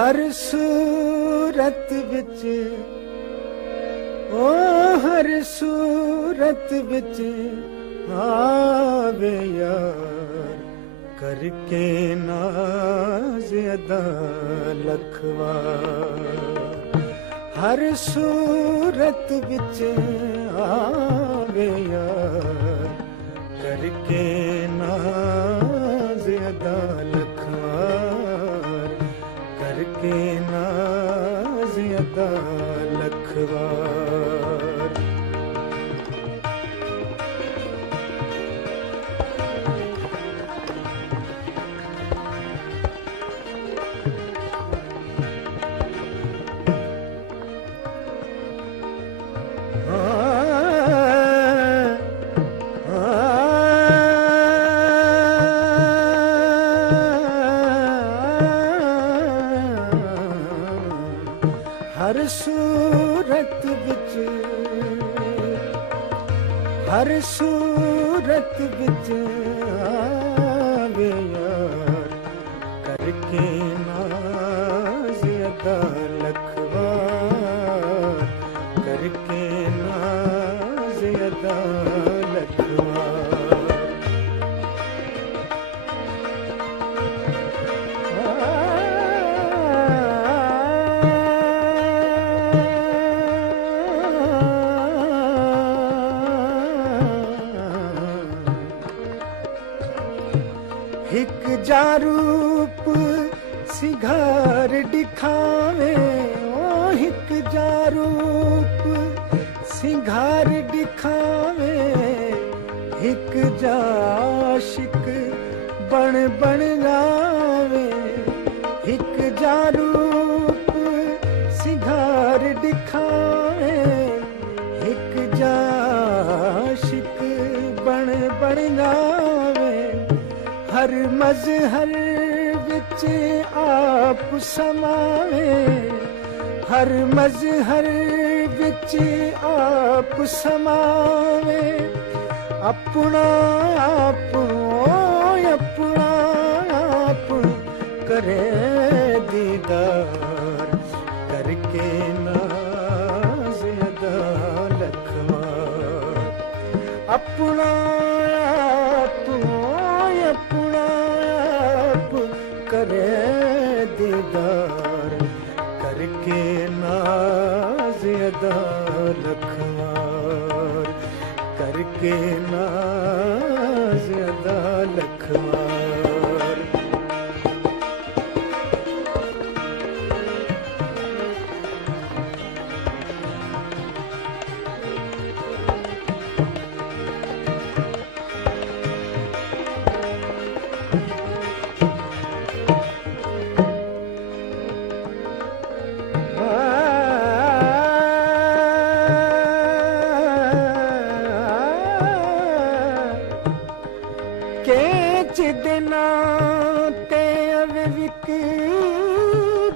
हर सूरत विच ओ हर सूरत विच आवे यार करके नाज़ अदा लखवार। हर सूरत विच आवे यार करके नाज़ अदा लखवार करके नाज़ अदा लखवार। हर सूरत विच हर सूरत विच आवे यार करके नाज़ अदा लखवार करके नाज़ अदा लखवार। हिक जारूप सिंगार दिखावे ओ हिक जारूप सिंगार दिखावे हिक जाशिक बन बन लावे। हिक जारूप सिंगार दिखावे हिक जाशिक बन बन लावे। हर मज़हर विच आप समावे हर मज़हर विच आप समावे। अपना आप अपना आप करे दीदार करके नाज़ अदा लखवार। अपना अपना आप करे दीदार करके नाज़ अदा लखवार करके नाज़ अदा लखवार। केच दिना ते अवे विक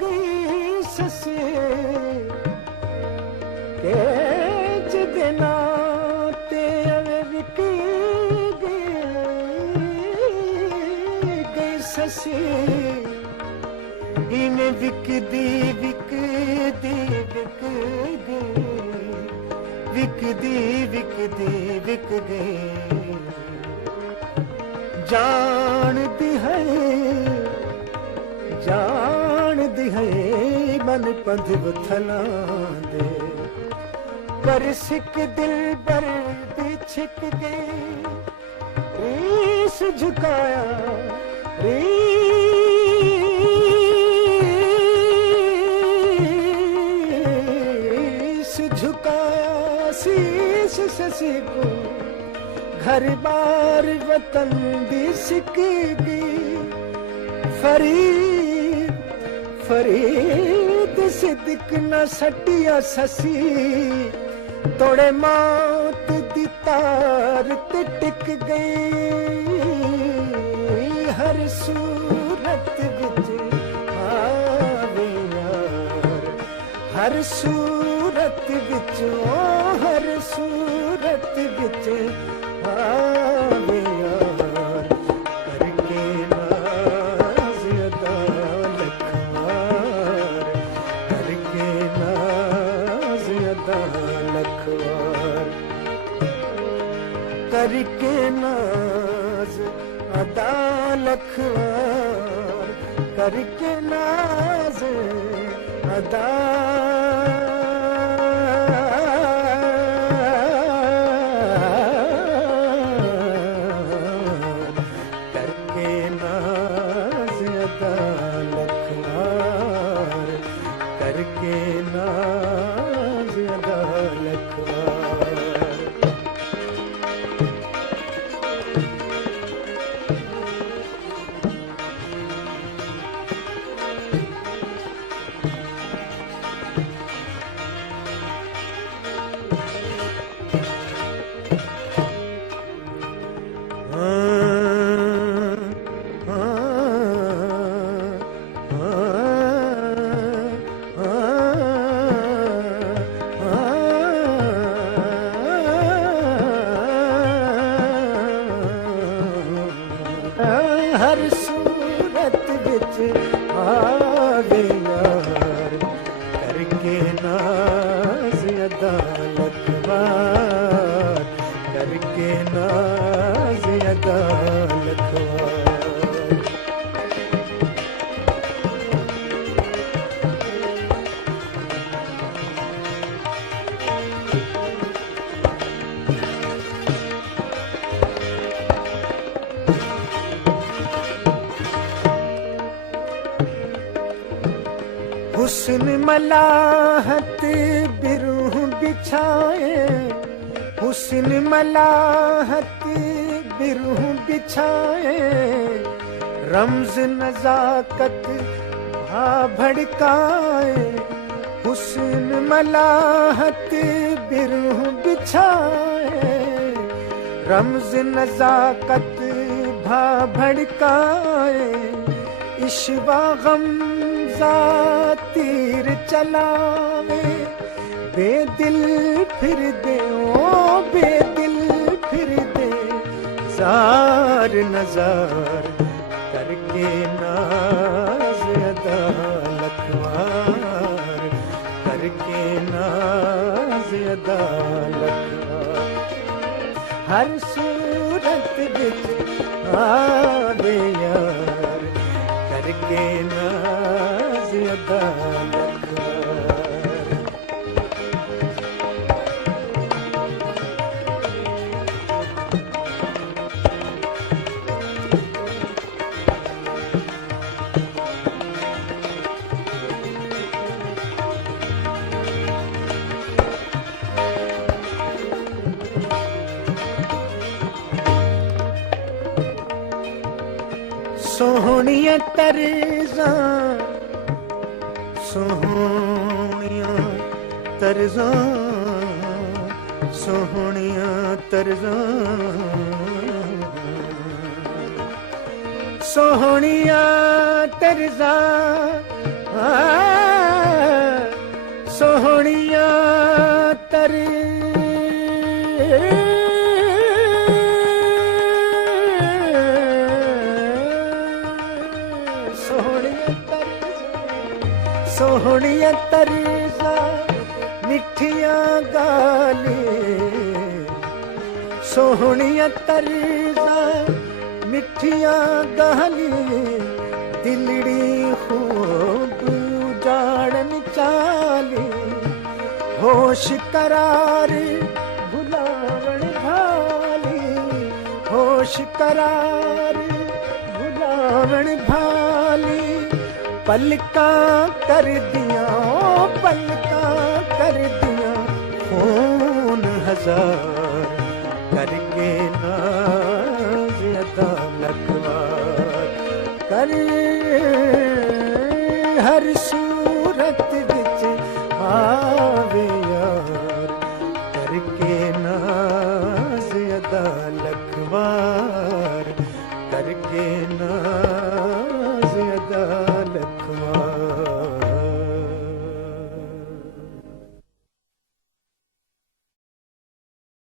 गई ससे केच दिना ते अवे विक गई ससे। इन्हें विक दी विक दी विक गई विक दी विक दी विक गई। जान दी है मन पंध बथला दे पर सिक दिल बर दी छिक गई। रीस झुकाया रीस झुकाया शीश शशि को घर बार वतन दी सिक गई। फरीद फरीद सिद्दीक न सटिया ससी तोड़े मौत दी तार ते टिक गई। हर सूरत विच आवे यार हर सूरत विच ओ हर सूरत विच आवे यार करके नाज़ अदा लखवार करके नाज अदा लखवार, करके नाज अदा करके नाज अदा लखवार, करके नाज अदा लखवार। हर सूरत विच आवे यार, करके नाज अदा लखवार, करके नाज अदा लखवार। हुस्न मलाहत बिरूह बिछाए, हुस्न मलाहत बिरूह बिछाए, रम्ज नजाकत भा भड़काए। हुस्न मलाहत बिरूह बिछाए, रम्ज नजाकत भा भड़काए। इश्वा गमज़ा तीर चलावे, बेदिल फिर दे ओ बेदिल फिर दे, जार नजार करके नाज अदा लखवार, करके नाज अदा लखवार। हर सूरत विच आवे यार, करके नाज अदा लखवार। सोहणिया तर्ज़ा, सोहणिया तर्ज़ा, सोहणिया तर्ज़ा, सोहणिया तर्ज़ा, सोहणिया तर्ज़ा, सोहणिया तर्ज़ा मिठिया गाली, सोहणिया तर्ज़ा मिठिया गाली, दिलड़ी खूब जाड़न चाली। होश करार भुलावण भाली, होश करार भुलावण भाली। पलका कर दिया ओ पलका कर दिया, खून हजार करके नाज अदा लखवार। कर हर सूरत विच आवे यार, करके